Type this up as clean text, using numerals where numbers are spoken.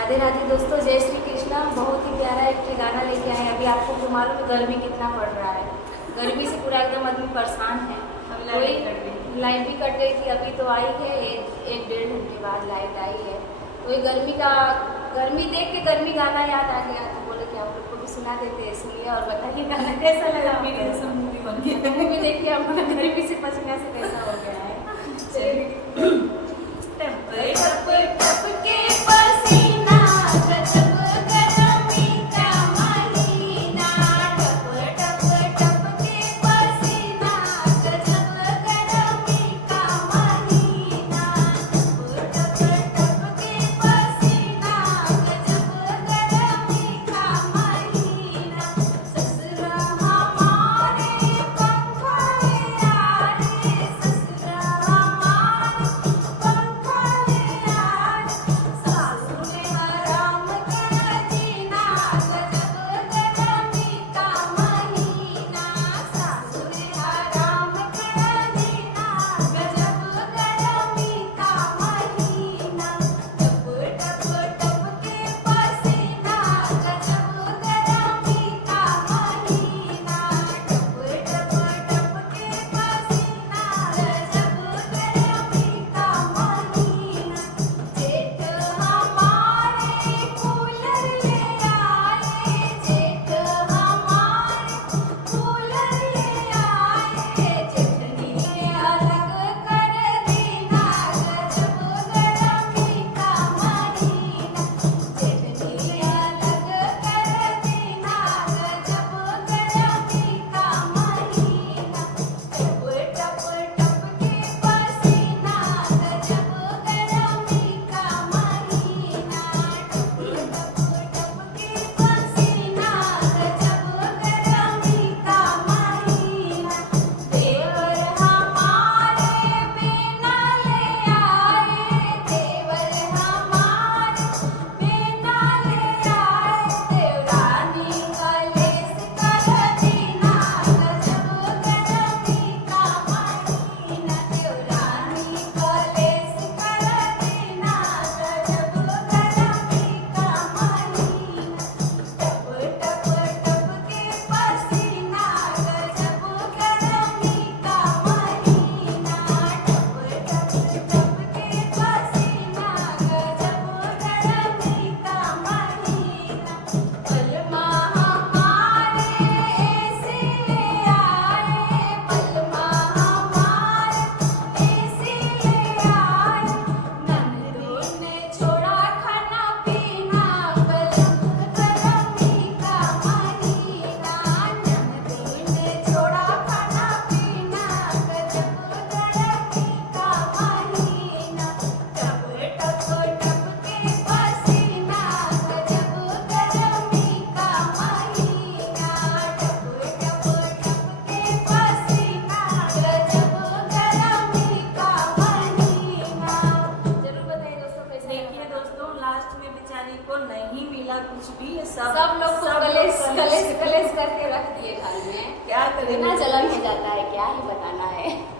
राधे राधे दोस्तों, जय श्री कृष्णा। बहुत ही प्यारा एक गाना लेके आए। अभी आपको तो मालूम है गर्मी कितना पड़ रहा है। गर्मी से पूरा एकदम आदमी परेशान है। लाइट भी कट गई थी, अभी तो आई है। एक डेढ़ घंटे बाद लाइट आई है। तो ये गर्मी देख के गर्मी गाना याद आ गया, तो बोले कि आप लोग को भी सुना देते हैं। सुनिए और बताइए गाना कैसा लगा। मूवी बन गया। मूवी देखिए आप गर्मी से बचने से कैसा हो गया है। नहीं मिला कुछ भी। सब लोग को कलेश करके रख दिए घर में। क्या करें, इतना जलन हो जाता है, क्या ही बताना है।